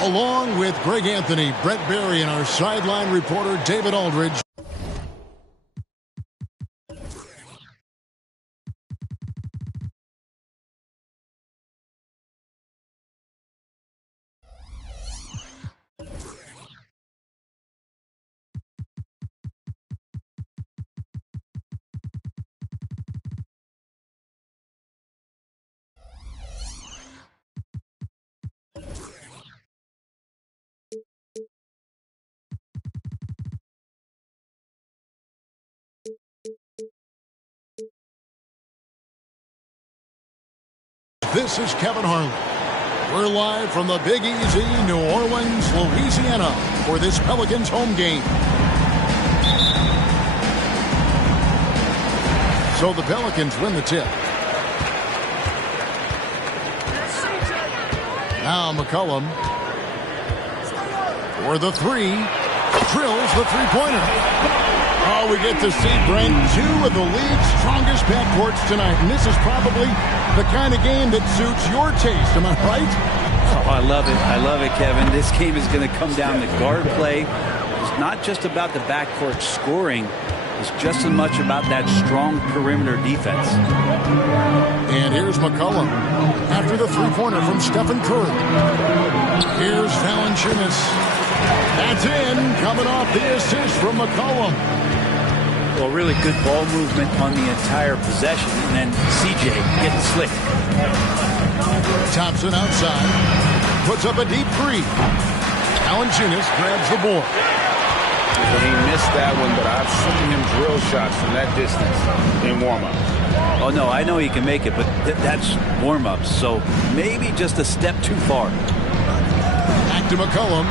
Along with Greg Anthony, Brett Berry, and our sideline reporter, David Aldridge. This is Kevin Harlan. We're live from the Big Easy, New Orleans, Louisiana, for this Pelicans home game. So the Pelicans win the tip. Now McCollum for the three. Drills the three-pointer. Oh, we get to see, Brent, two of the league's strongest backcourts tonight. And this is probably the kind of game that suits your taste. Am I right? Oh, I love it. I love it, Kevin. This game is going to come down to guard play. It's not just about the backcourt scoring. It's just as much about that strong perimeter defense. And here's McCollum after the three-pointer from Stephen Curry. Here's Valanciunas. That's in, coming off the assist from McCollum. Well, really good ball movement on the entire possession, and then CJ getting slick. Thompson outside, puts up a deep three. Valanciunas grabs the board. Well, he missed that one, but I've seen him drill shots from that distance in warm-up. Oh, no, I know he can make it, but that's warm-ups, so maybe just a step too far. Back to McCollum.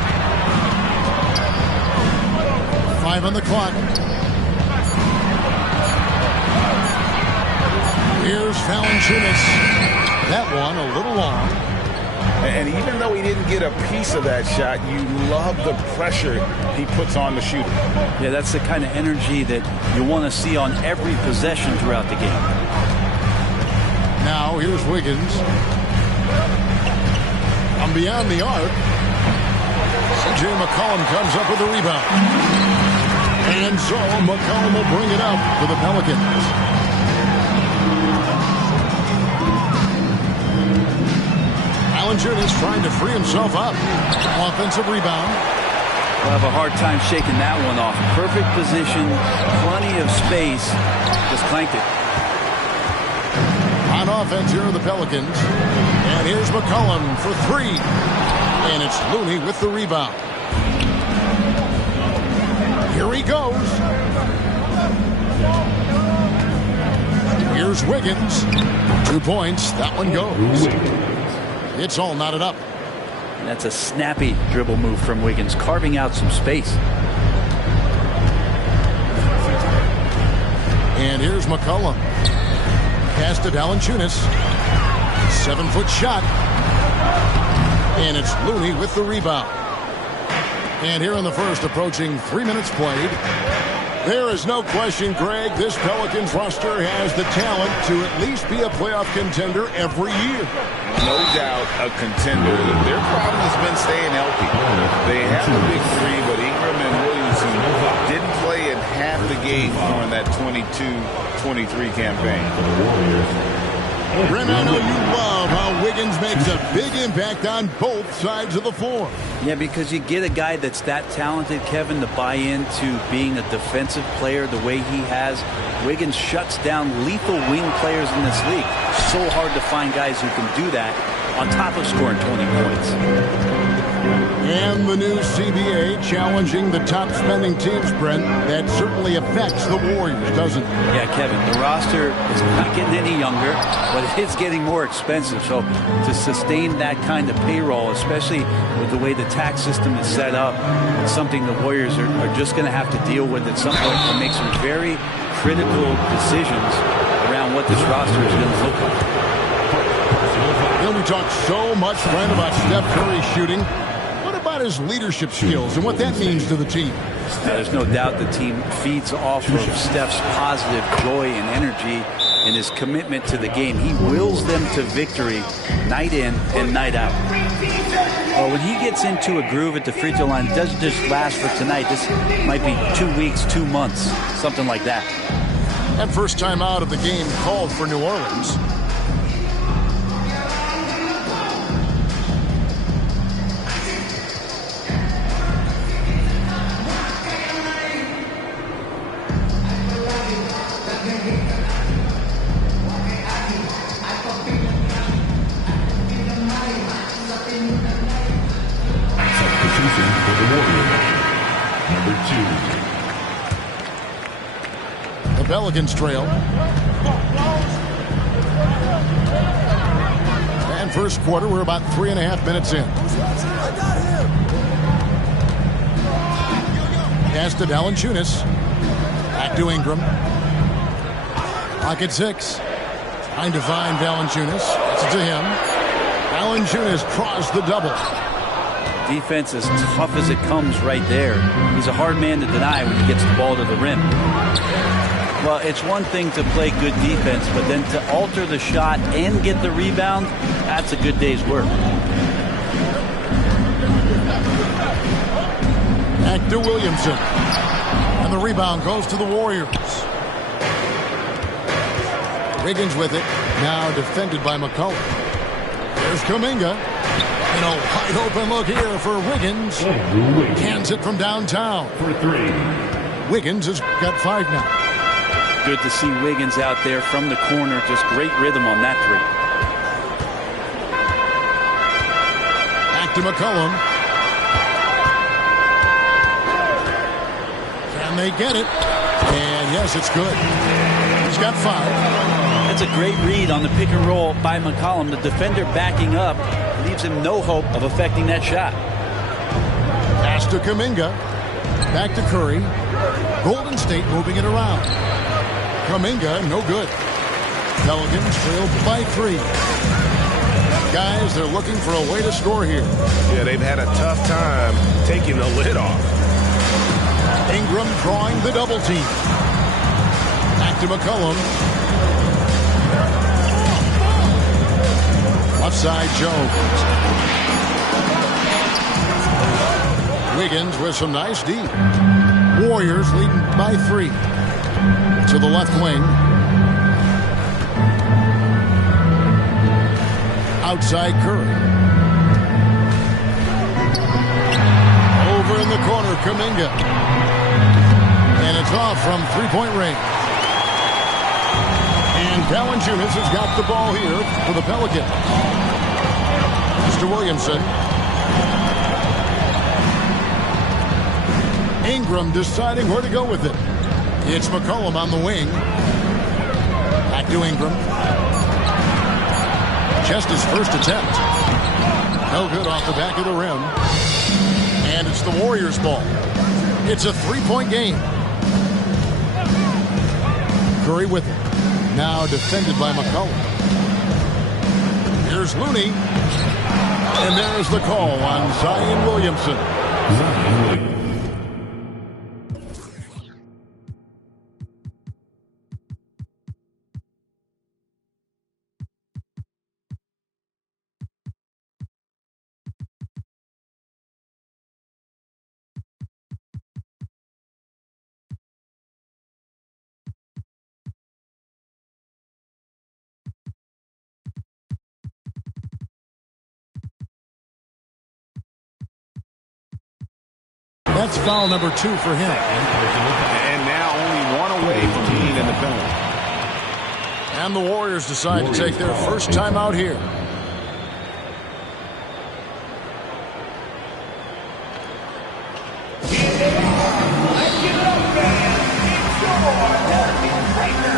5 on the clock. Here's Valanciunas. That one a little long. And even though he didn't get a piece of that shot, you love the pressure he puts on the shooter. Yeah, that's the kind of energy that you want to see on every possession throughout the game. Now here's Wiggins. From beyond the arc, CJ McCollum comes up with the rebound. And so McCollum will bring it up for the Pelicans. Valanciunas trying to free himself up. Offensive rebound. We'll have a hard time shaking that one off. Perfect position, plenty of space. Just clanked it. On offense here are the Pelicans. And here's McCollum for three. And it's Looney with the rebound. Here he goes. Here's Wiggins. 2 points. That one goes. It's all knotted up. And that's a snappy dribble move from Wiggins, carving out some space. And here's McCollum. Pass to Valanciunas. 7-foot shot. And it's Looney with the rebound. And here in the first, approaching 3 minutes played. There is no question, Greg, this Pelicans roster has the talent to at least be a playoff contender every year. No doubt a contender. Their problem has been staying healthy. They have a big three, but Ingram and Williamson didn't play in half the game during that 22-23 campaign. Brent, I know you love how Wiggins makes a big impact on both sides of the floor. Yeah, because you get a guy that's that talented, Kevin, to buy into being a defensive player the way he has. Wiggins shuts down lethal wing players in this league. So hard to find guys who can do that on top of scoring 20 points. And the new CBA challenging the top spending teams, Brent. That certainly affects the Warriors, doesn't it? Yeah, Kevin, the roster is not getting any younger, but it's getting more expensive. So to sustain that kind of payroll, especially with the way the tax system is set up, it's something the Warriors are just going to have to deal with at some point and make some very critical decisions around what this roster is going to look like. You know, we talk so much, Brent, about Steph Curry shooting. What about his leadership skills and what that means to the team? There's no doubt the team feeds off of Steph's positive joy and energy and his commitment to the game. He wills them to victory night in and night out. Well, when he gets into a groove at the free throw line, it doesn't just last for tonight. This might be 2 weeks, 2 months, something like that. That first time out of the game called for New Orleans. Pelicans trail. And first quarter, we're about 3.5 minutes in. Pass to Valanciunas. Back to Ingram. Pocket 6. Trying to find Valanciunas. It's to him. Valanciunas crossed the double. Defense as tough as it comes right there. He's a hard man to deny when he gets the ball to the rim. Well, it's one thing to play good defense, but then to alter the shot and get the rebound, that's a good day's work. Back to Williamson. And the rebound goes to the Warriors. Wiggins with it. Now defended by McCollum. There's Kuminga. And a wide open look here for Wiggins. Cans it from downtown. For 3. Wiggins has got 5 now. Good to see Wiggins out there from the corner. Just great rhythm on that 3. Back to McCollum. Can they get it? And yes, it's good. He's got 5. That's a great read on the pick and roll by McCollum. The defender backing up leaves him no hope of affecting that shot. Pass to Kuminga. Back to Curry. Golden State moving it around. Kuminga, no good. Pelicans trailed by 3. Guys, they're looking for a way to score here. Yeah, they've had a tough time taking the lid off. Ingram drawing the double team. Back to McCollum. Left side, Jones. Wiggins with some nice D. Warriors leading by 3. To the left wing. Outside Curry. Over in the corner, Kuminga. And it's off from three-point range. And Valanciunas has got the ball here for the Pelicans. Mr. Williamson. Ingram deciding where to go with it. It's McCollum on the wing. Back to Ingram. Just his first attempt. No good off the back of the rim. And it's the Warriors' ball. It's a 3-point game. Curry with it. Now defended by McCollum. Here's Looney. And there's the call on Zion Williamson. That's foul number 2 for him. And now only 1 away from being in the penalty. And the Warriors decide to take their first time out here. Let's give it up, fans. It's your Breaker.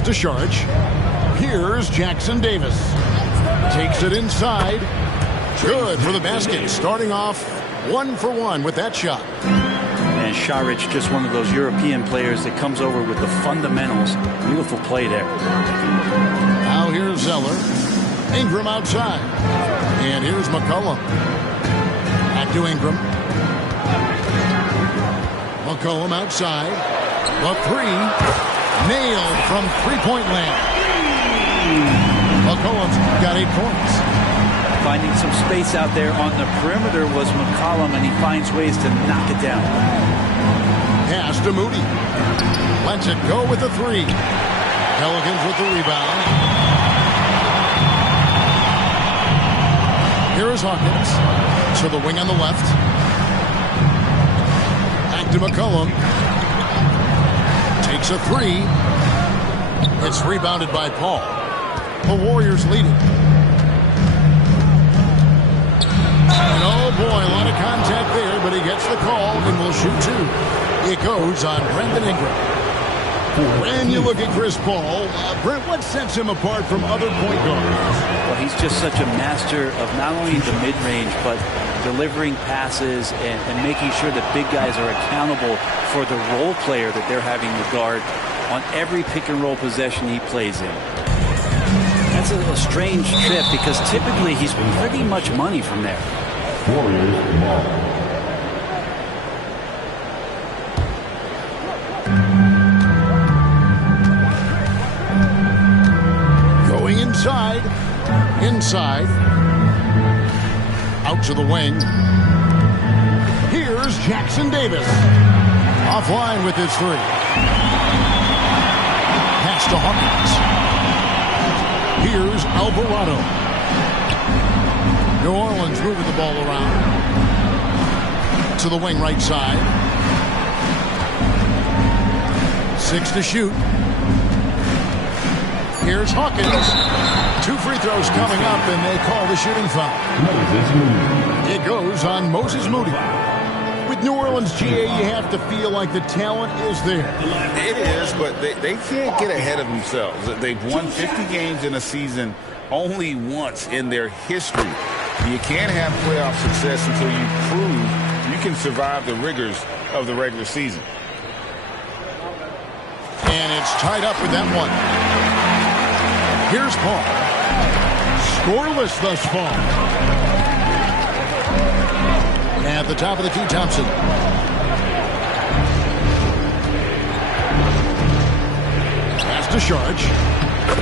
Pass to Sharge. Here's Jackson Davis. Takes it inside. Good for the basket. Starting off 1 for 1 with that shot. And Saric, just one of those European players that comes over with the fundamentals. Beautiful play there. Now here's Zeller. Ingram outside. And here's McCollum. Back to Ingram. McCollum outside. The three. Nailed from three-point land. McCollum's got 8 points. Finding some space out there on the perimeter was McCollum, and he finds ways to knock it down. Pass to Moody. Lets it go with the three. Pelicans with the rebound. Here is Hawkins. To the wing on the left. Back to McCollum. Takes a three. It's rebounded by Paul. The Warriors lead it. And oh boy, a lot of contact there, but he gets the call and will shoot 2. It goes on Brandon Ingram. When you look at Chris Paul, Brent, what sets him apart from other point guards? Well, he's just such a master of not only the mid-range, but delivering passes and making sure that big guys are accountable for the role player that they're having to guard on every pick-and-roll possession he plays in. That's a strange trip because typically he's pretty much money from there. Warriors ball. Inside. Out to the wing. Here's Jackson Davis. Offline with his three. Pass to Hawkins. Here's Alvarado. New Orleans moving the ball around. To the wing right side. 6 to shoot. Here's Hawkins. 2 free throws coming up, and they call the shooting foul. It goes on Moses Moody. With New Orleans, GA, you have to feel like the talent is there. It is, but they can't get ahead of themselves. They've won 50 games in a season only once in their history. You can't have playoff success until you prove you can survive the rigors of the regular season. And it's tied up with that one. Here's Paul. Scoreless thus far. At the top of the key, Thompson. Pass to Sharge.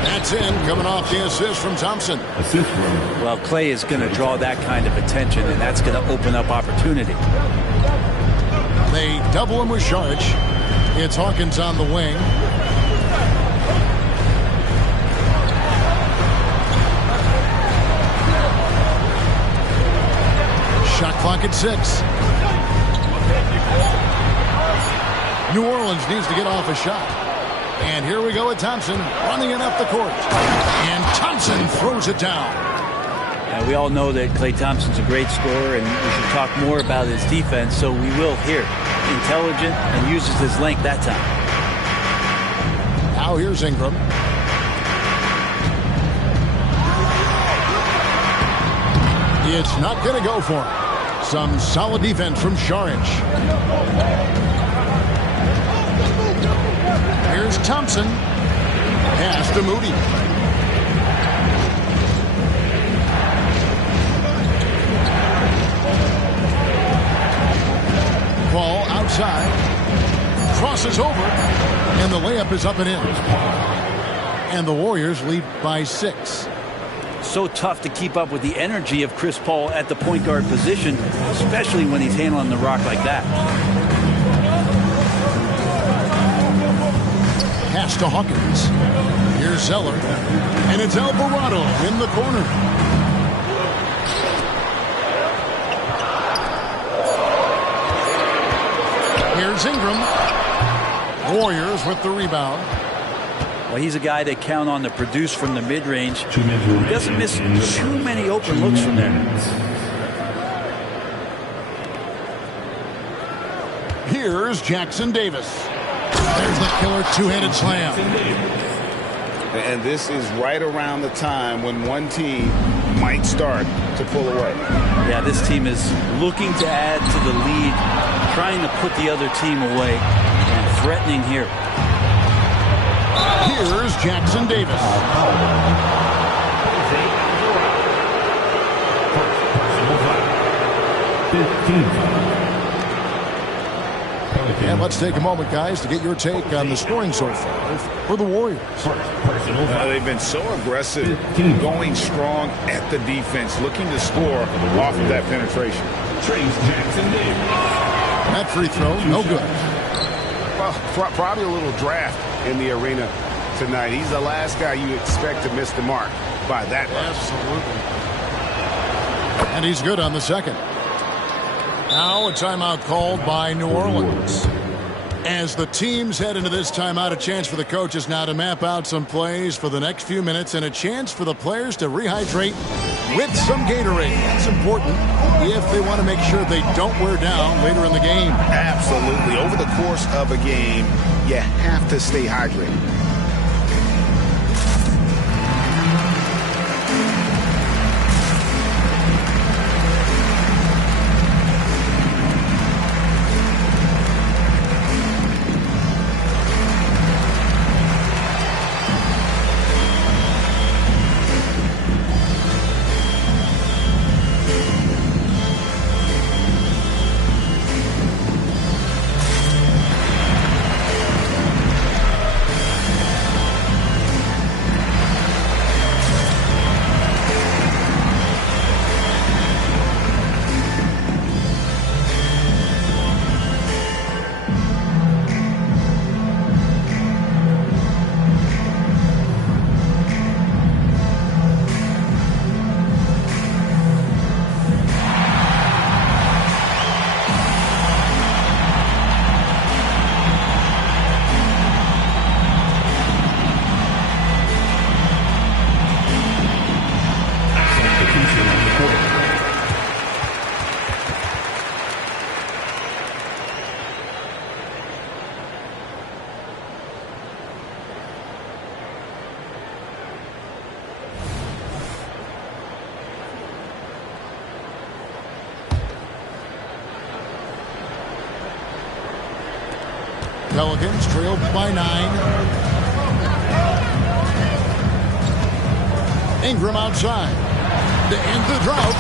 That's in, coming off the assist from Thompson. Well, Clay is going to draw that kind of attention, and that's going to open up opportunity. They double him with Sharge. It's Hawkins on the wing. Shot clock at 6. New Orleans needs to get off a shot. And here we go with Thompson running it up the court. And Thompson throws it down. We all know that Klay Thompson's a great scorer, and we should talk more about his defense, so we will here. Intelligent and uses his length that time. Now here's Ingram. It's not going to go for him. Some solid defense from Saric. Here's Thompson. Pass to Moody. Ball outside. Crosses over. And the layup is up and in. And the Warriors lead by 6. So tough to keep up with the energy of Chris Paul at the point guard position, especially when he's handling the rock like that. Pass to Hawkins. Here's Zeller. And it's Alvarado in the corner. Here's Ingram. Warriors with the rebound. Well, he's a guy they count on to produce from the mid-range. He doesn't miss too many open looks from there. Here's Jackson Davis. There's the killer two-handed slam. And this is right around the time when one team might start to pull away. Yeah, this team is looking to add to the lead, trying to put the other team away, and threatening here. Here's Jackson Davis. And let's take a moment, guys, to get your take on the scoring so far for the Warriors. They've been so aggressive, going strong at the defense, looking to score off of that penetration. That free throw, no good. Well, probably a little draft in the arena tonight. He's the last guy you expect to miss the mark by that much. Absolutely. And he's good on the second. Now a timeout called by New Orleans. As the teams head into this timeout, a chance for the coaches now to map out some plays for the next few minutes and a chance for the players to rehydrate with some Gatorade. That's important if they want to make sure they don't wear down later in the game. Absolutely. Over the course of a game, you have to stay hydrated. Pelicans trailed by 9. Ingram outside to end the drought,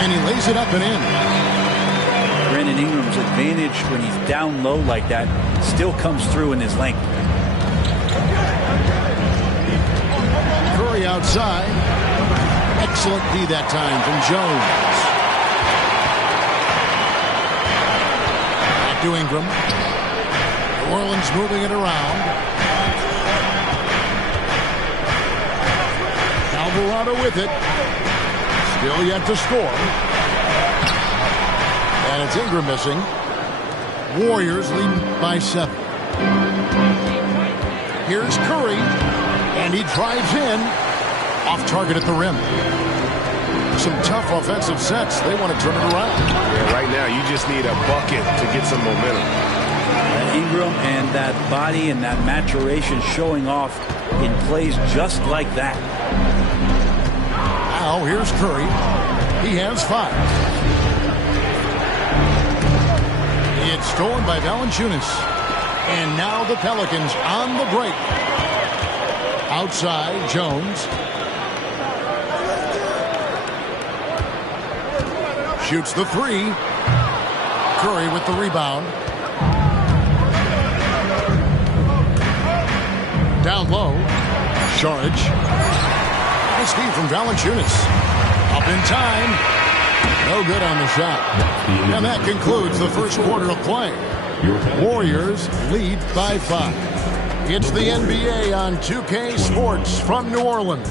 and he lays it up and in. Brandon Ingram's advantage when he's down low like that still comes through in his length. Curry outside. Excellent D that time from Jones. Back to Ingram. New Orleans moving it around. Alvarado with it. Still yet to score. And it's Ingram missing. Warriors lead by 7. Here's Curry. And he drives in. Off target at the rim. Some tough offensive sets. They want to turn it around. Yeah, right now, you just need a bucket to get some momentum. Ingram and that body and that maturation showing off in plays just like that. Now here's Curry. He has 5. It's stolen by Valanciunas. And now the Pelicans on the break. Outside, Jones. Shoots the 3. Curry with the rebound. Down low. Saric. Nice D from Valanciunas. Up in time. No good on the shot. And that concludes the first quarter of play. Warriors lead by 5. It's the NBA on 2K Sports from New Orleans.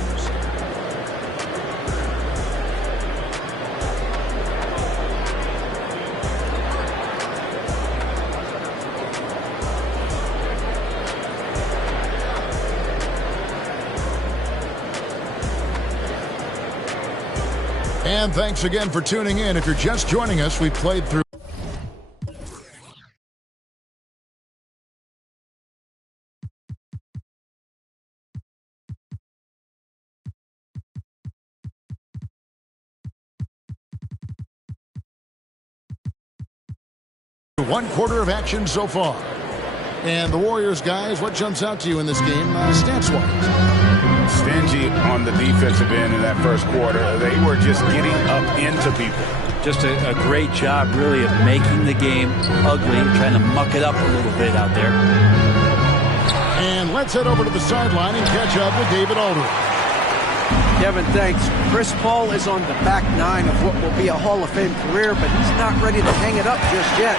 And thanks again for tuning in. If you're just joining us, we played through one quarter of action so far. And the Warriors, guys, what jumps out to you in this game, stats-wise? Stingy on the defensive end in that first quarter. They were just getting up into people. Just a great job, really, of making the game ugly, trying to muck it up a little bit out there. And let's head over to the sideline and catch up with David Aldridge. Kevin, thanks. Chris Paul is on the back nine of what will be a Hall of Fame career, but he's not ready to hang it up just yet.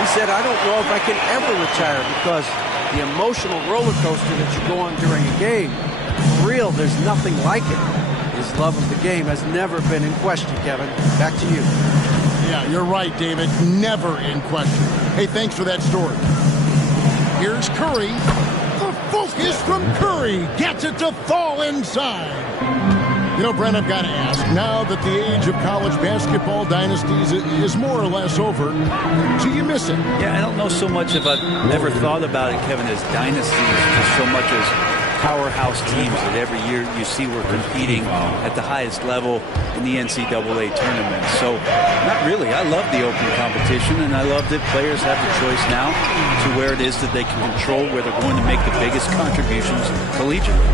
He said, I don't know if I can ever retire because the emotional roller coaster that you go on during a game, for real, there's nothing like it. His love of the game has never been in question, Kevin. Back to you. Yeah, you're right, David. Never in question. Hey, thanks for that story. Here's Curry. The focus from Curry gets it to fall inside. You know, Brent, I've got to ask, now that the age of college basketball dynasties is more or less over, do you miss it? Yeah, I don't know so much if I've ever thought about it, Kevin, as dynasties, just so much as powerhouse teams that every year you see we're competing at the highest level in the NCAA tournament. So, not really. I love the open competition, and I love that players have the choice now to where it is that they can control where they're going to make the biggest contributions collegiately.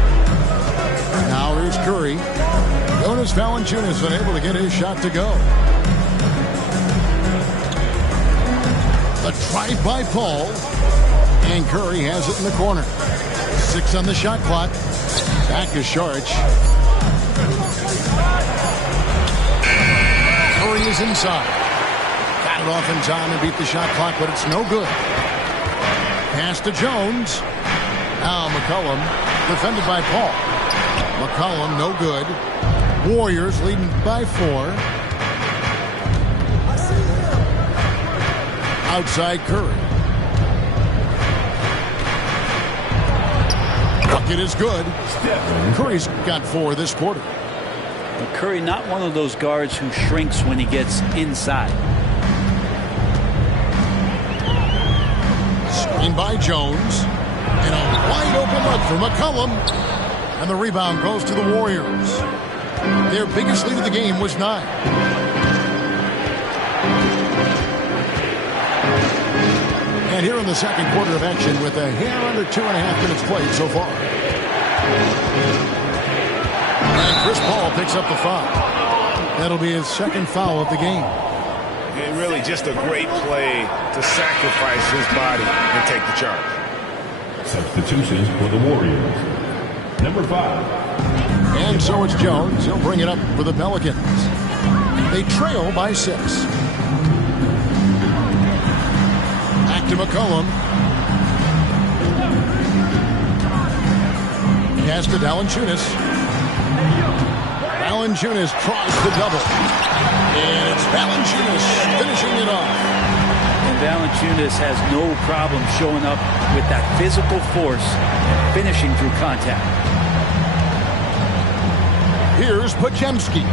Now here's Curry. Jonas Valanciunas unable to get his shot to go. A drive by Paul. And Curry has it in the corner. 6 on the shot clock. Back is Saric. Curry is inside. Got it off in time and beat the shot clock, but it's no good. Pass to Jones. Now McCollum, defended by Paul. McCollum, no good. Warriors leading by 4. Outside Curry. Bucket is good. Curry's got 4 this quarter. But Curry, not one of those guards who shrinks when he gets inside. Screen by Jones. And a wide open look for McCollum. And the rebound goes to the Warriors. Their biggest lead of the game was 9. And here in the second quarter of action with a hair under 2.5 minutes played so far. And Chris Paul picks up the foul. That'll be his second foul of the game. And really just a great play to sacrifice his body and take the charge. Substitutions for the Warriors. Number 5. And so it's Jones. He'll bring it up for the Pelicans. They trail by 6. Back to McCollum. Pass to Valanciunas. Valanciunas tries the double. And it's Valanciunas finishing it off. And Valanciunas has no problem showing up with that physical force and finishing through contact. Here's Podziemski.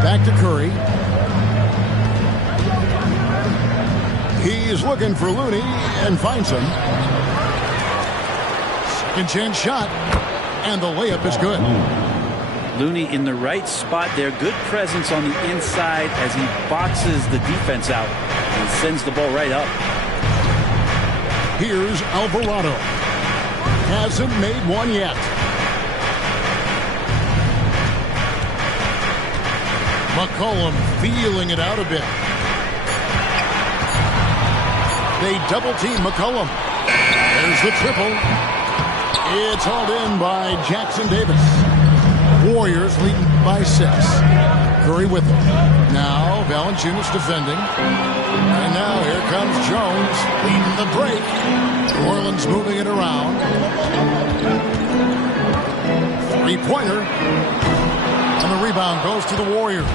Back to Curry. He is looking for Looney and finds him. Second chance shot. And the layup is good. Looney in the right spot there. Good presence on the inside as he boxes the defense out and sends the ball right up. Here's Alvarado. Hasn't made one yet. McCollum feeling it out a bit. They double team McCollum. There's the triple. It's hauled in by Jackson Davis. Warriors leading by 6. Curry with it. Now Valanciunas defending. And now here comes Jones leading the break. New Orleans moving it around. 3-pointer. And the rebound goes to the Warriors.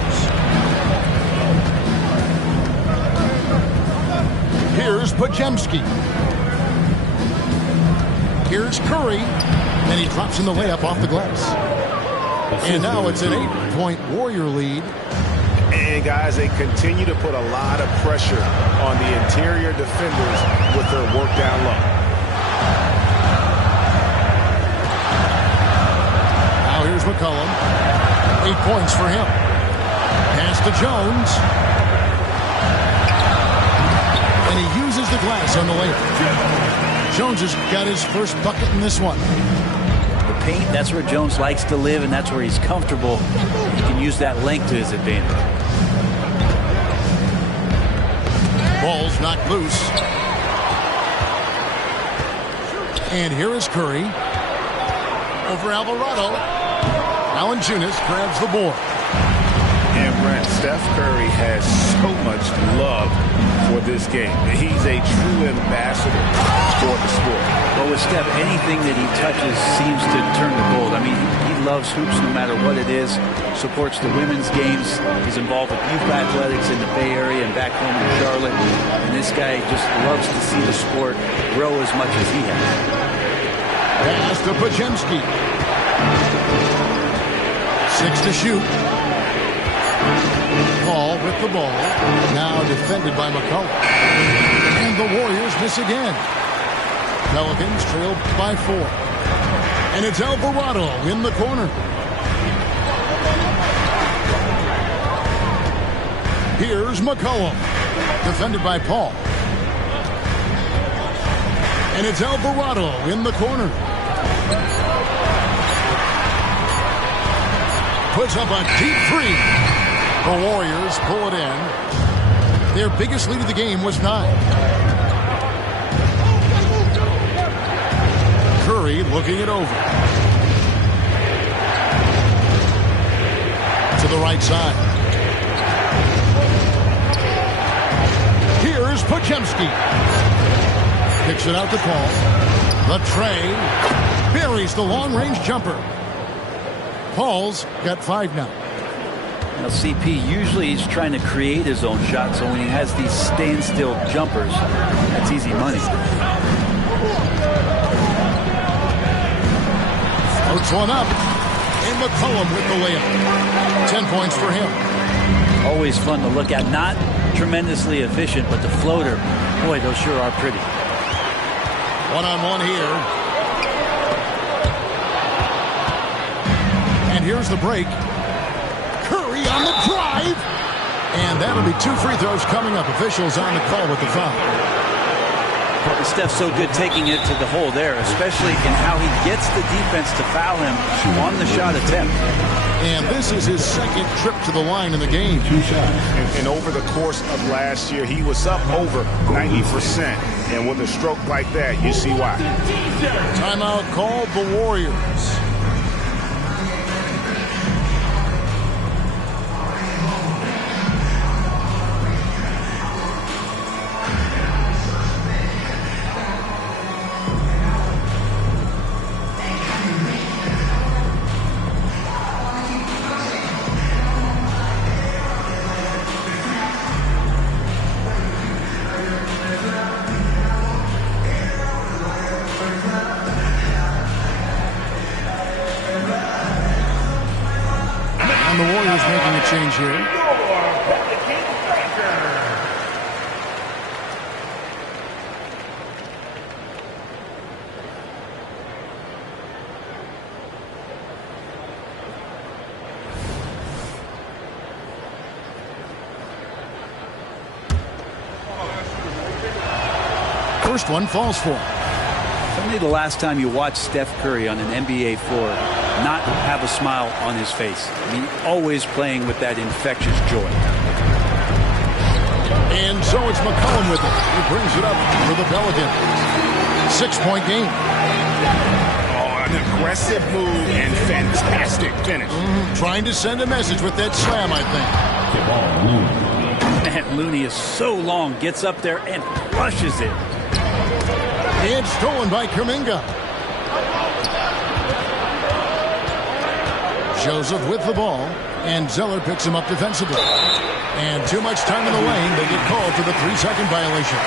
Here's Podziemski. Here's Curry. And he drops in the layup off the glass. And now it's an 8-point Warrior lead. And guys, they continue to put a lot of pressure on the interior defenders with their work down low. Now here's McCollum. 8 points for him. Pass to Jones. And he uses the glass on the layup. Jones has got his first bucket in this one. The paint, that's where Jones likes to live, and that's where he's comfortable. He can use that length to his advantage. Ball's knocked loose. And here is Curry. Over Alvarado. Valanciunas grabs the board. And Brent, Steph Curry has so much love for this game. He's a true ambassador for the sport. Well, with Steph, anything that he touches seems to turn to gold. I mean, he loves hoops no matter what it is, supports the women's games. He's involved with youth athletics in the Bay Area and back home in Charlotte. And this guy just loves to see the sport grow as much as he has. Pass to Podziemski. 6 to shoot. Paul with the ball. Now defended by McCollum. And the Warriors miss again. Pelicans trail by 4. And it's Alvarado in the corner. Here's McCollum. Defended by Paul. And it's Alvarado in the corner. Puts up a deep three. The Warriors pull it in. Their biggest lead of the game was 9. Curry looking it over. To the right side. Here's Podziemski. Kicks it out to Paul. The tray. Buries the long-range jumper. Paul's got 5 now. Now, CP, usually he's trying to create his own shot, so when he has these standstill jumpers, that's easy money. Floats one up. And McCollum with the layup. 10 points for him. Always fun to look at. Not tremendously efficient, but the floater, boy, those sure are pretty. One-on-one here. And here's the break. Curry on the drive. And that'll be 2 free throws coming up. Officials on the call with the foul. Steph's so good taking it to the hole there, especially in how he gets the defense to foul him on the shot attempt. And this is his second trip to the line in the game. 2 shots. And over the course of last year, he was up over 90%. And with a stroke like that, you see why. Timeout called the Warriors. And the Warriors making a change here. First one falls for him. Only the last time you watched Steph Curry on an NBA floor not have a smile on his face. I mean, always playing with that infectious joy. And so it's McCollum with it. He brings it up for the Pelicans. 6-point game. Oh, an aggressive move and fantastic finish. Trying to send a message with that slam, I think. The ball, Looney. Man, Looney is so long, gets up there and crushes it. And stolen by Kuminga. Joseph with the ball, and Zeller picks him up defensively. And too much time in the lane, they get called for the 3-second violation.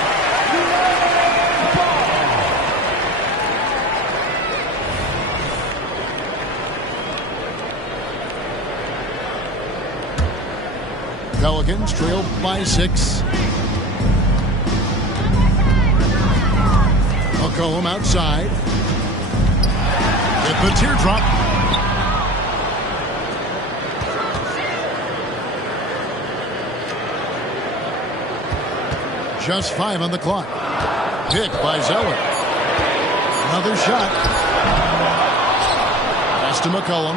Pelicans trail by 6. McCollum outside. With the teardrop. Just 5 on the clock. Pick by Zeller. Another shot. Pass to McCollum.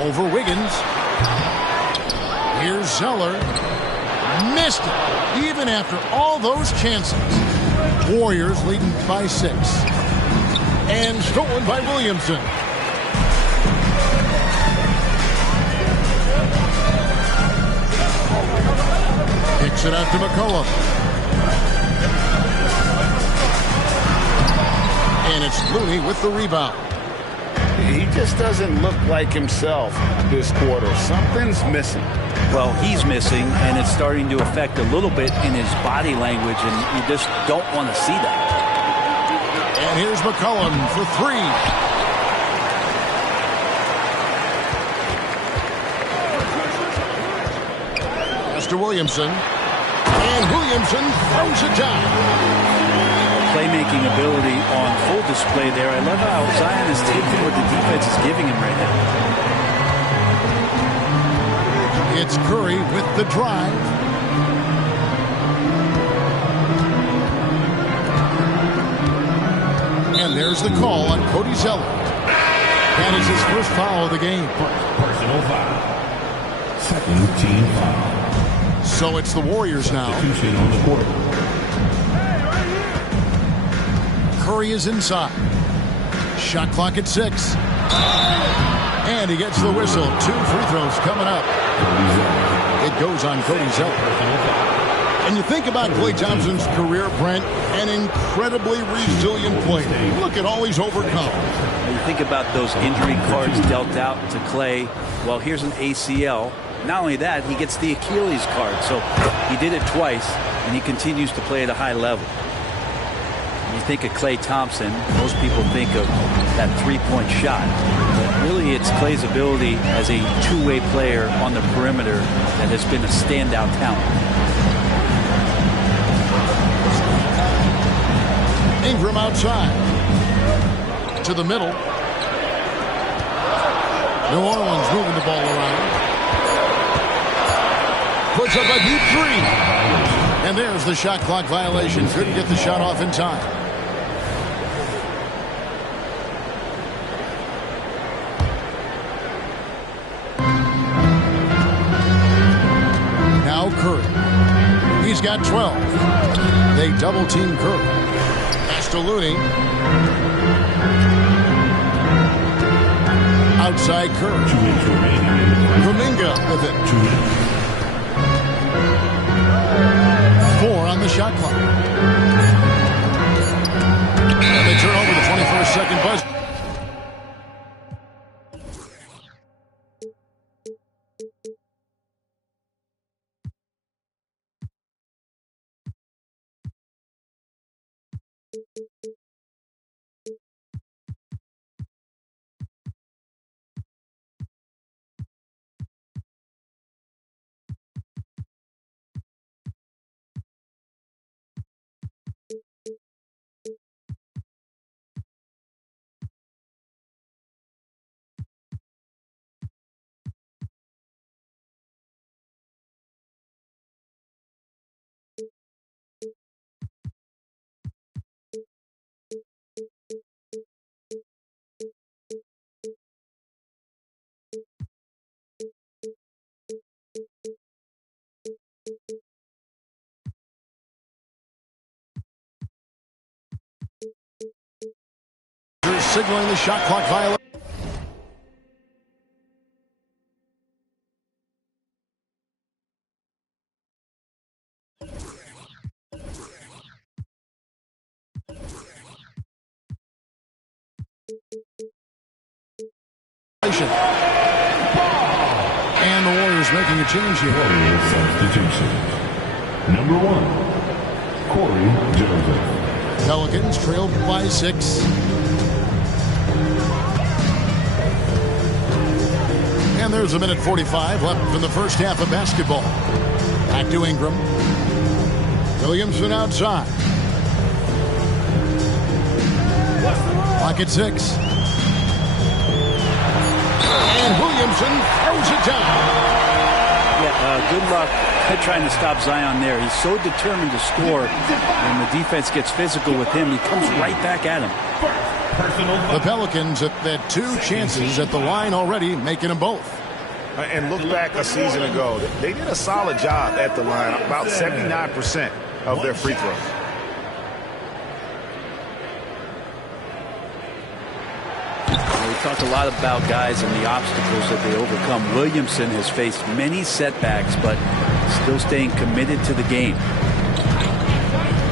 Over Wiggins. Here's Zeller. Missed it, even after all those chances. Warriors leading by 6. And stolen by Williamson. Kicks it out to McCollum. And it's Looney with the rebound. He just doesn't look like himself this quarter. Something's missing. Well, he's missing, and it's starting to affect a little bit in his body language, and you just don't want to see that. And here's McCollum for 3. Pass to Williamson. And Williamson throws it down. Playmaking ability on full display there. I love how Zion is taking what the defense is giving him right now. It's Curry with the drive. And there's the call on Cody Zeller. And it's his first foul of the game. Personal foul. Second team foul. So it's the Warriors now. Substitution on the court. Curry is inside. Shot clock at 6. And he gets the whistle. 2 free throws coming up. It goes on Cody Zeller. And you think about Klay Thompson's career, Brent, an incredibly resilient player. Look at all he's overcome. You think about those injury cards dealt out to Klay. Well, here's an ACL. Not only that, he gets the Achilles card. So he did it twice, and he continues to play at a high level. When you think of Klay Thompson, most people think of that three-point shot. But really, it's Klay's ability as a two-way player on the perimeter that has been a standout talent. Ingram outside. To the middle. New Orleans moving the ball around. Puts up a deep 3. And there's the shot clock violation. Couldn't get the shot off in time. Now Curry. He's got 12. They double team Curry. Pass to Looney. Outside Curry. Kuminga with it. 4 on the shot clock. And they turn over the 21st second buzzer. Signaling the shot clock violation. And the Warriors making a change here. Warriors substitution. Number 1, Corey Joseph. Pelicans trailed by 6. And there's a minute 45 left in the first half of basketball. Back to Ingram. Williamson outside. Clock at 6. And Williamson throws it down. Yeah, good luck trying to stop Zion there. He's so determined to score. When the defense gets physical with him, he comes right back at him. The Pelicans have had 2 chances at the line already, making them both. And look back a season ago. They did a solid job at the line, about 79% of their free throws. We talked a lot about guys and the obstacles that they overcome. Williamson has faced many setbacks, but still staying committed to the game.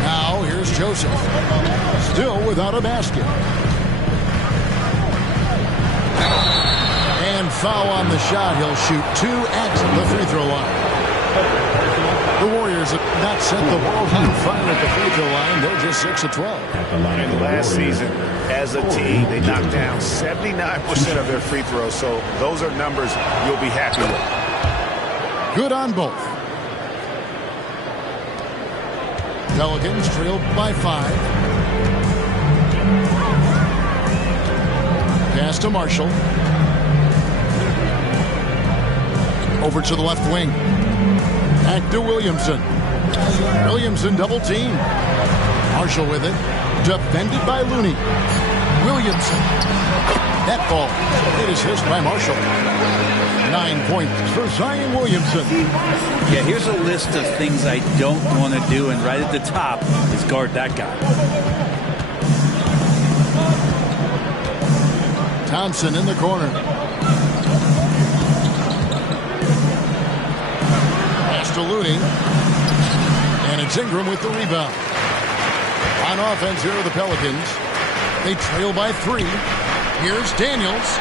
Now here's Joseph, still without a basket. And foul on the shot. He'll shoot 2 at the free throw line. The Warriors have not set the world on fire at the free throw line. They're just 6 of 12. And last season, as a team, they knocked down 79% of their free throws. So those are numbers you'll be happy with. Good on both. Pelicans trailed by 5. Pass to Marshall. Over to the left wing. Back to Williamson. Williamson double team. Marshall with it. Defended by Looney. Williamson. That ball. It is hissed by Marshall. 9 points for Zion Williamson. Yeah, here's a list of things I don't want to do, and right at the top is guard that guy. Thompson in the corner. To Looney, and it's Ingram with the rebound. On offense here are the Pelicans. They trail by 3. Here's Daniels.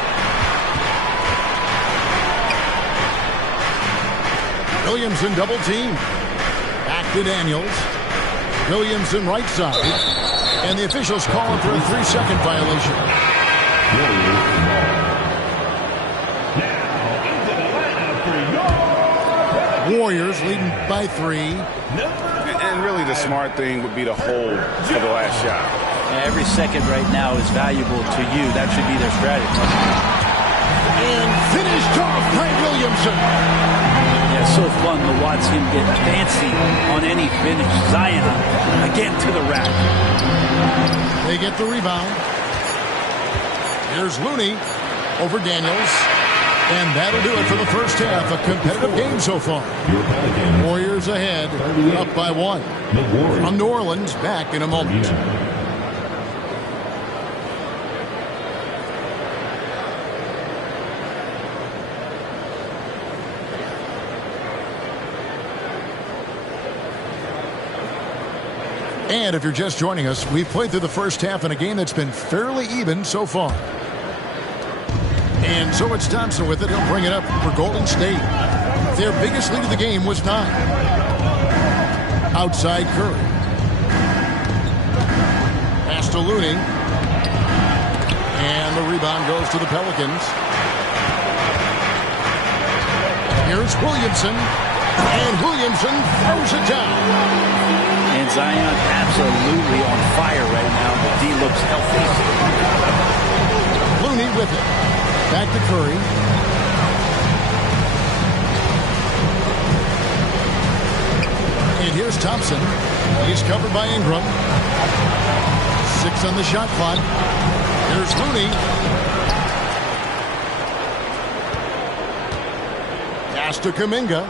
Williamson double team. Back to Daniels. Williamson right side, and the officials calling for a 3-second violation. Warriors leading by 3. And really the smart thing would be to hold for the last shot. Every second right now is valuable to you. That should be their strategy. And finished off by Williamson. Yeah, so fun to watch him get fancy on any finish. Zion again to the rack. They get the rebound. Here's Looney over Daniels. And that'll do it for the first half. A competitive game so far. Warriors ahead, up by 1. From New Orleans, back in a moment. And if you're just joining us, we've played through the first half in a game that's been fairly even so far. And so it's Thompson with it. He'll bring it up for Golden State. Their biggest lead of the game was 9. Outside Curry. Pass to Looney. And the rebound goes to the Pelicans. Here's Williamson. And Williamson throws it down. And Zion absolutely on fire right now. The D looks healthy. Looney with it. Back to Curry. And here's Thompson. He's covered by Ingram. 6 on the shot clock. Here's Looney. Pass to Kuminga.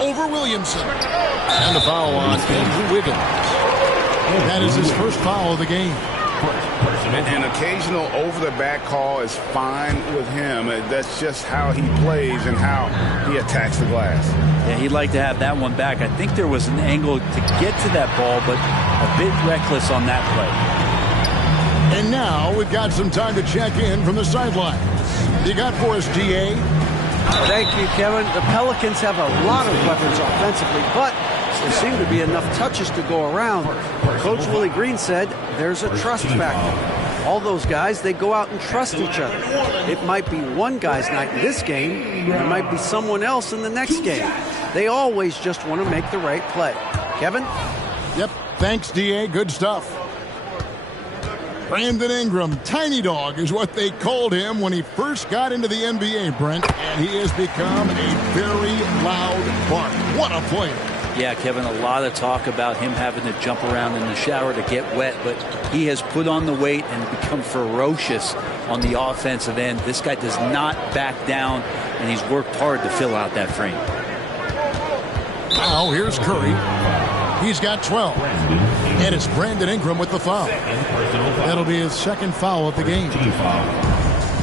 Over Williamson. And the foul on Andrew Wiggins. That is his first foul of the game. An occasional over-the-back call is fine with him. That's just how he plays and how he attacks the glass. Yeah, he'd like to have that one back. I think there was an angle to get to that ball, but a bit reckless on that play. And now we've got some time to check in from the sidelines. You got for us, DA? Thank you, Kevin. The Pelicans have a lot of weapons offensively, but there seem to be enough touches to go around. Coach Willie Green said there's a trust factor. All those guys, they go out and trust each other. It might be one guy's night in this game. It might be someone else in the next game. They always just want to make the right play. Kevin? Yep. Thanks, DA. Good stuff. Brandon Ingram, Tiny Dog is what they called him when he first got into the NBA, Brent, and he has become a very loud bark. What a player. Yeah, Kevin, a lot of talk about him having to jump around in the shower to get wet, but he has put on the weight and become ferocious on the offensive end. This guy does not back down, and he's worked hard to fill out that frame. Now here's Curry. He's got 12. And it's Brandon Ingram with the foul. That'll be his second foul of the game.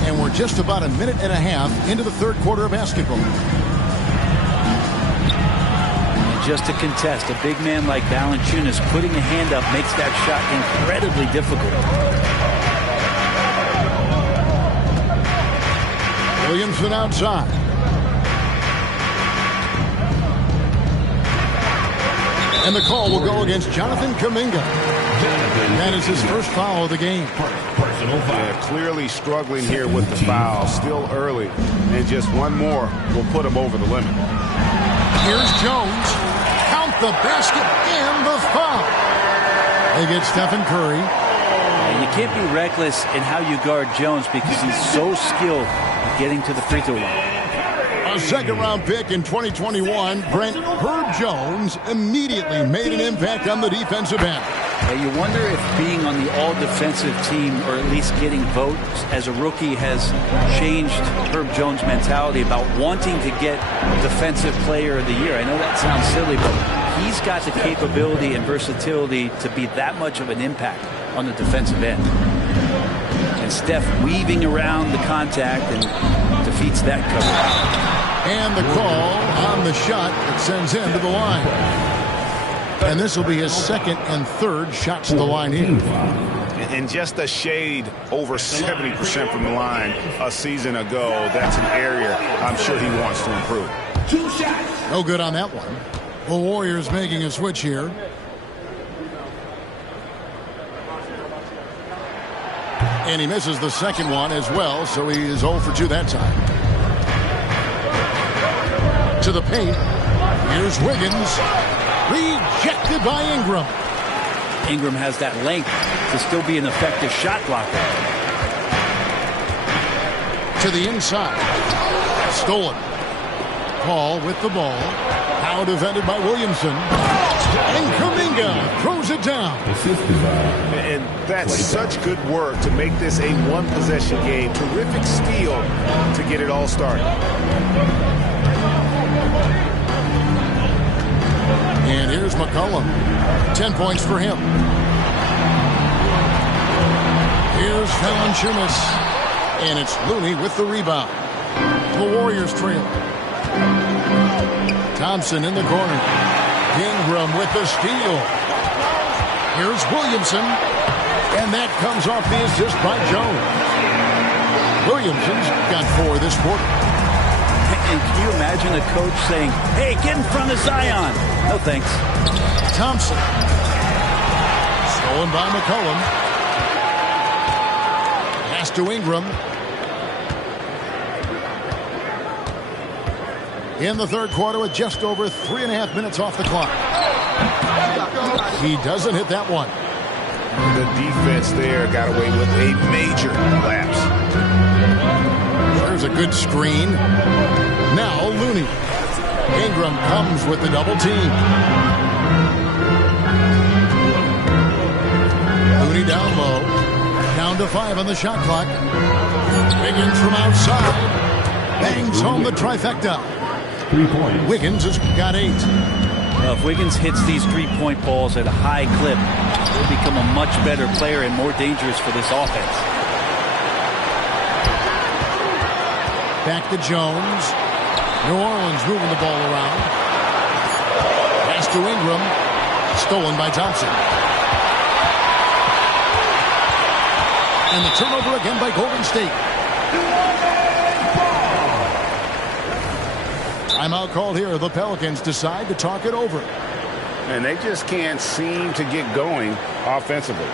And we're just about a minute and a half into the third quarter of basketball. And just to contest, a big man like Valanciunas putting a hand up makes that shot incredibly difficult. Williamson outside. And the call will go against Jonathan Kuminga. That is his first foul of the game. Yeah, clearly struggling here with the foul. Still early. And just one more will put him over the limit. Here's Jones. Count the basket and the foul. They get Stephen Curry. You can't be reckless in how you guard Jones because he's so skilled at getting to the free throw line. A second-round pick in 2021, Brent Herb Jones immediately made an impact on the defensive end. You wonder if being on the all-defensive team, or at least getting votes as a rookie, has changed Herb Jones' mentality about wanting to get Defensive Player of the Year. I know that sounds silly, but he's got the capability and versatility to be that much of an impact on the defensive end. And Steph weaving around the contact and defeats that coverage. And the call on the shot that sends him to the line. And this will be his second and third shots to the line here. And just a shade over 70% from the line a season ago. That's an area I'm sure he wants to improve. 2 shots. No good on that one. The Warriors making a switch here. And he misses the second one as well, so he is 0 for 2 that time. To the paint. Here's Wiggins. Rejected by Ingram. Ingram has that length to still be an effective shot blocker. To the inside. Stolen. Paul with the ball. Now defended by Williamson. And Kuminga throws it down. And that's such good work to make this a one-possession game. Terrific steal to get it all started. And here's McCollum. 10 points for him. Here's Valanciunas. And it's Looney with the rebound. The Warriors trail. Thompson in the corner. Ingram with the steal. Here's Williamson. And that comes off the assist by Jones. Williamson's got 4 this quarter. And can you imagine a coach saying, hey, get in front of Zion? No thanks. Thompson. Stolen by McCollum. Pass to Ingram. In the third quarter with just over 3.5 minutes off the clock. He doesn't hit that one. The defense there got away with a major lapse. There's a good screen. Now Looney. Ingram comes with the double team. Looney down low. Down to 5 on the shot clock. Wiggins from outside. Bangs home the trifecta. 3 points. Wiggins has got 8. Well, if Wiggins hits these three-point balls at a high clip, he'll become a much better player and more dangerous for this offense. Back to Jones. New Orleans moving the ball around. Pass to Ingram. Stolen by Thompson. And the turnover again by Golden State. Timeout called here. The Pelicans decide to talk it over. And they just can't seem to get going offensively.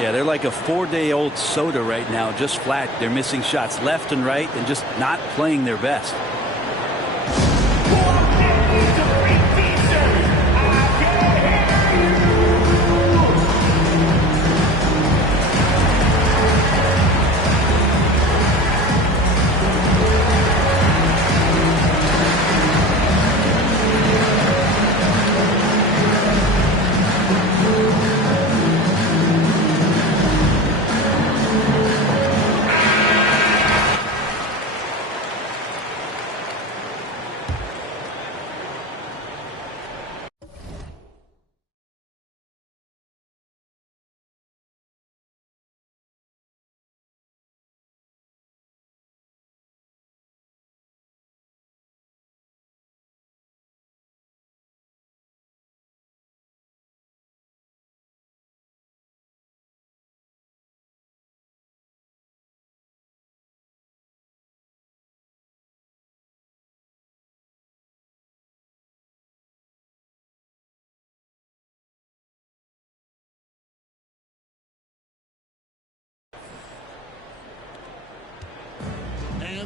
Yeah, they're like a 4-day-old soda right now, just flat. They're missing shots left and right and just not playing their best.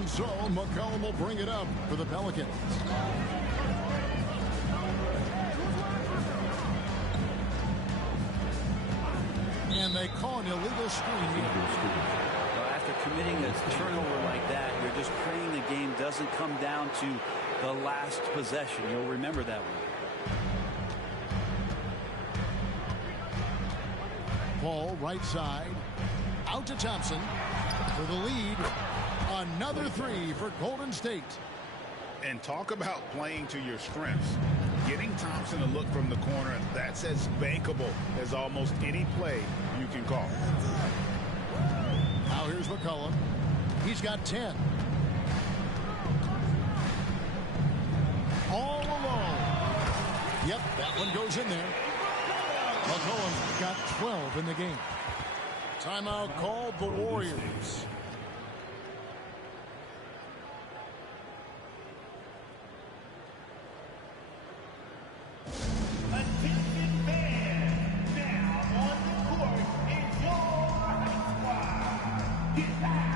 And so McCollum will bring it up for the Pelicans. And they call an illegal screen. After committing a turnover like that, you're just praying the game doesn't come down to the last possession. You'll remember that one. Paul, right side. Out to Thompson for the lead. Another three for Golden State. And talk about playing to your strengths. Getting Thompson to look from the corner, that's as bankable as almost any play you can call. Now here's McCollum. He's got 10. All alone. Yep, that one goes in there. McCollum's got 12 in the game. Timeout called the Warriors. Attention fans, now on the court is your high squad. Get back.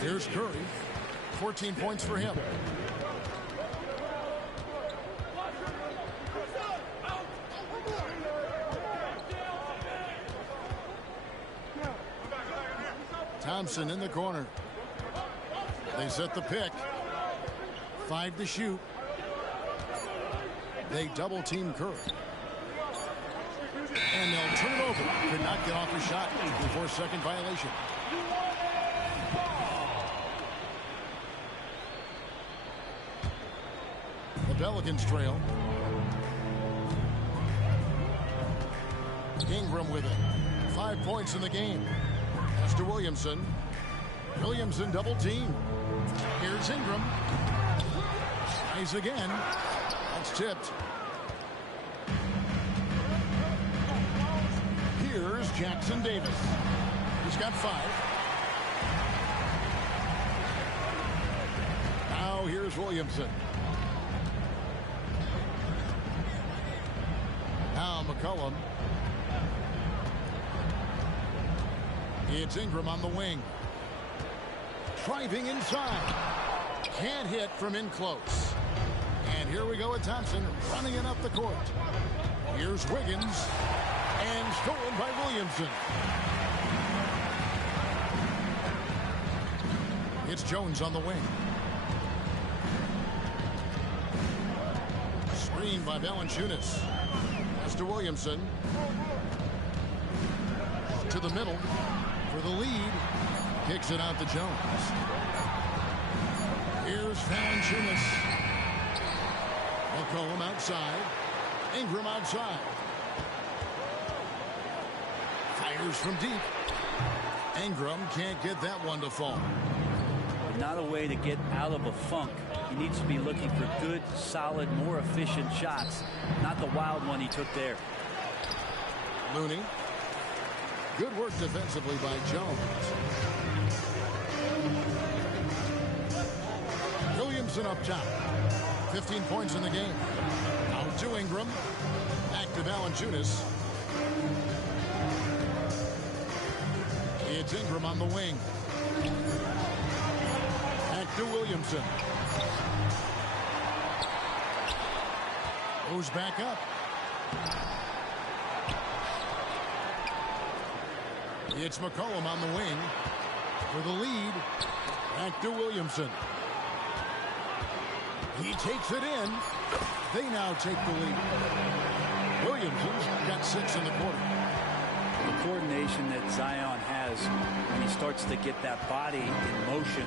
Here's Curry. 14 points for him. Thompson in the corner. They set the pick. 5 to shoot. They double team Curry. And they'll turn it over. Could not get off the shot before second violation. The Pelicans trail. Ingram with it. 5 points in the game. Pass to Williamson. Williamson double team. Here's Ingram. Nice again. That's tipped. Here's Jackson Davis. He's got 5. Now here's Williamson. Now McCollum. It's Ingram on the wing. Driving inside. Can't hit from in close. And here we go with Thompson running it up the court. Here's Wiggins. And stolen by Williamson. It's Jones on the wing. Screen by Valanciunas. Pass to Williamson. To the middle for the lead. Kicks it out to Jones. Here's Valanciunas. McCollum outside. Ingram outside. Fires from deep. Ingram can't get that one to fall. Not a way to get out of a funk. He needs to be looking for good, solid, more efficient shots. Not the wild one he took there. Looney. Good work defensively by Jones. Williamson up top. 15 points in the game. Out to Ingram. Back to Valanciunas. It's Ingram on the wing. Back to Williamson. Goes back up. It's McCollum on the wing for the lead. Back to Williamson. He takes it in. They now take the lead. Williamson's got 6 in the quarter. The coordination that Zion has when he starts to get that body in motion,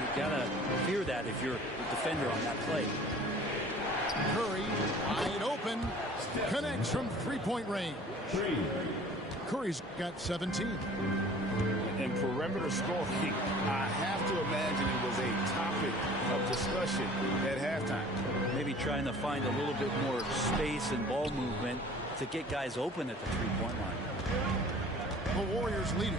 you've got to fear that if you're the defender on that play. Curry, wide open, connects from three-point range. Curry's got 17. And perimeter scoring, I have to imagine it was a topic of discussion at halftime. Maybe trying to find a little bit more space and ball movement to get guys open at the three-point line. The Warriors leading.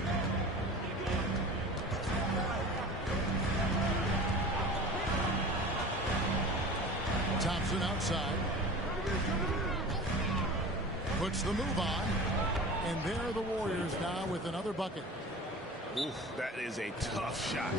Thompson outside. Puts the move on. And there are the Warriors now with another bucket. Oof, that is a tough shot.